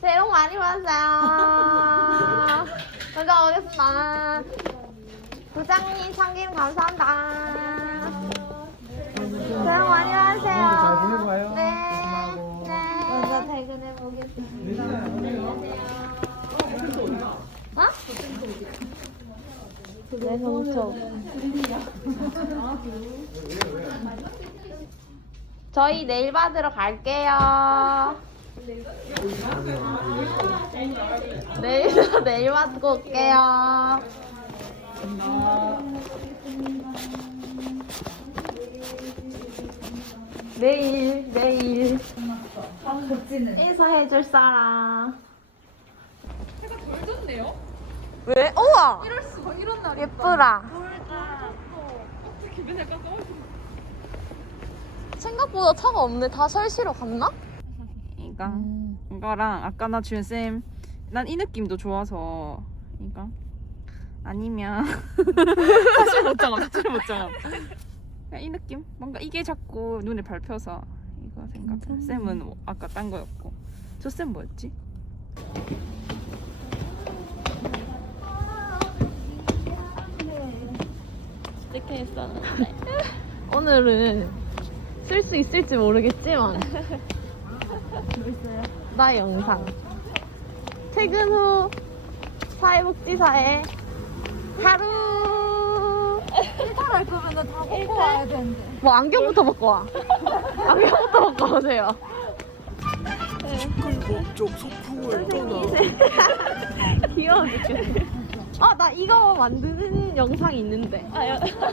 새해 복 많이 받으세요. 먼저 오겠습니다. 부장님 참기름 감사합니다. 새해 복 많이 받으세요. 가요. 네. 네. 먼저 퇴근해 보겠습니다. 어? 내 성적. 저희 내일 받으러 갈게요. 내일 내일 받고 올게요. 내일 내일 인사해줄 사람. 해가 덜 졌네요. 왜? 우와 이럴 날이 예쁘라. 생각보다 차가 없네. 다 설시로 갔나? 이거 이거랑 아까 나 주연 쌤난 이 느낌도 좋아서. 이거 아니면. 사실 못 정함 사실 못 그냥 이 느낌? 뭔가 이게 자꾸 눈에 밟혀서 이거 생각 쌤은 뭐 아까 딴 거였고. 저 쌤 뭐였지? 이렇게 했었는데. 오늘은 쓸 수 있을지 모르겠지만. 나 영상. 퇴근 후 사회복지사에 하루. 일탈할 거면 다 먹고 와야 되는데. 뭐 안경부터 벗고 와. 안경부터 벗고 오세요. 북쪽 소풍을 떠나. 귀여워 죽겠네. 아, 나 이거 만드는 영상이 있는데.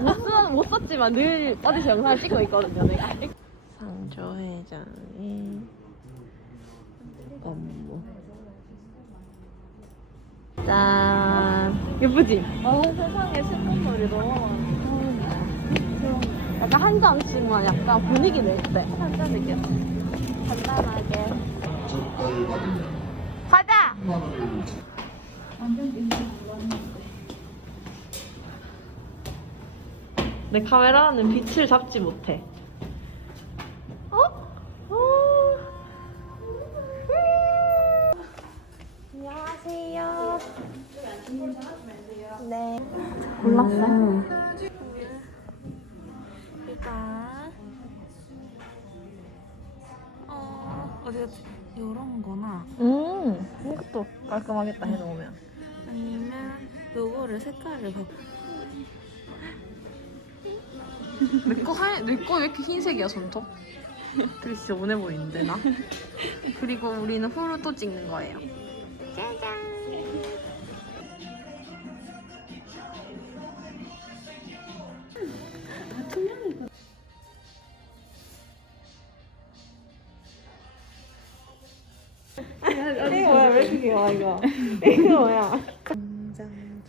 못, 쓰, 못 썼지만 늘 어디서 영상을 찍고 있거든요, 내가. 상조 회장의 업무. 짠. 예쁘지? 어, 세상에 신문물이 너무 많아. 약간 한 장씩만 약간 분위기 낼 때. 한잔 느꼈어. 간단하게. 가자! 내 카메라는 빛을 잡지 못해. 어? 어. 안녕하세요. 네. 골랐어요? 일단 어 어디? 이런 거나 음, 이것도 깔끔하겠다 해놓으면. 아니면 요거를 색깔을 바 내거 하얀 내거 왜 이렇게 흰색이야 손톱? 되게 진짜 온해 보이는데, 나? 그리고 우리는 후루 또 찍는 거예요. 짜잔! 이거 뭐야? 왜 이렇게 귀여워, 이거? 이거 뭐야?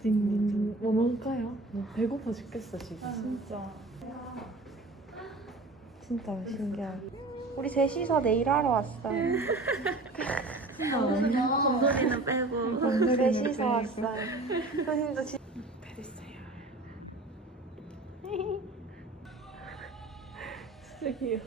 딩딩딩. 뭐 먹을까요? 뭐 배고파 죽겠어, 지금. 진짜. 진짜 신기하다. 우리 셋이서 내일 하러 왔어요. 곰돌이는 빼고 셋이서 왔어요. 선생님도 진 됐어요. 진짜 귀여워.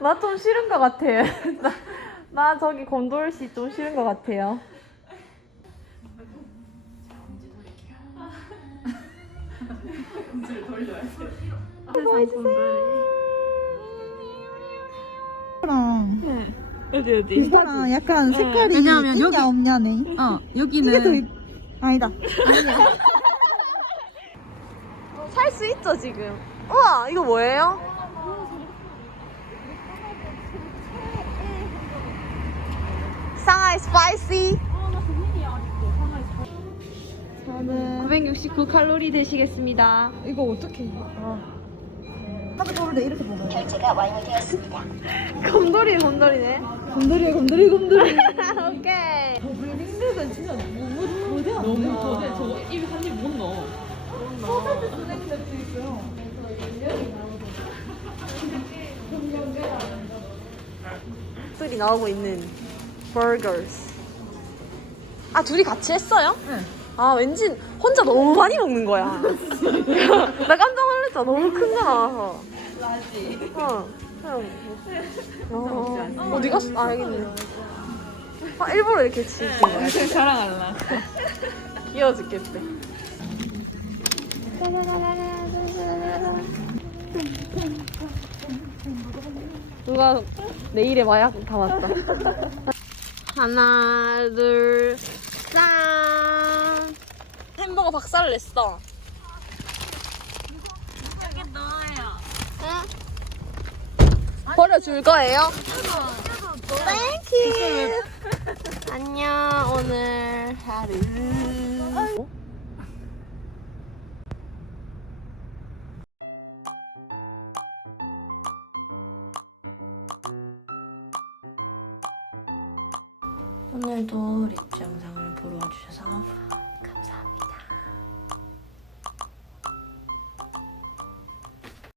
나 좀 싫은 것 같아. 나, 나 저기 곰돌 씨 좀 싫은 것 같아요. 이거랑 어디 어디? 이거랑 약간 색깔이 왜냐면 있냐 여기- 없냐네. 어 이게 더 여기는 이- 아니다. 살 수 있죠 지금. 우와 이거 뭐예요? 상하이 스파이시. 저는 969 칼로리 되시겠습니다. 이거 어떻게? 아. 보를 때 이렇게 먹어요. 곰돌이 곰돌이네. 곰돌이 곰돌이 곰돌이. 오케이. 블링백은 진짜 너무 거대 안 너무 거대. 저거 입에 한입못 넣어. 블링백도 있어요. 둘이 나오고 있는 버거스. 아 둘이 같이 했어요? 응. 아 왠지 혼자 너무 많이 먹는 거야. 나 깜짝 놀랐잖아. 너무 큰 거 나와서. 나지. 어. 그냥 뭐. 어, 어디 갔어? 아 알겠네. 아 일부러 이렇게 치는 거야. 자랑할라. 귀여워 죽겠대. 누가 내일의 마약 담았다. 하나, 둘, 짠! 햄버거 박살을 냈어. 여기 넣어요. 응? 버려줄 거예요? 땡큐. 안녕, 오늘 하루. 오늘도 립 영상을 보러 와주셔서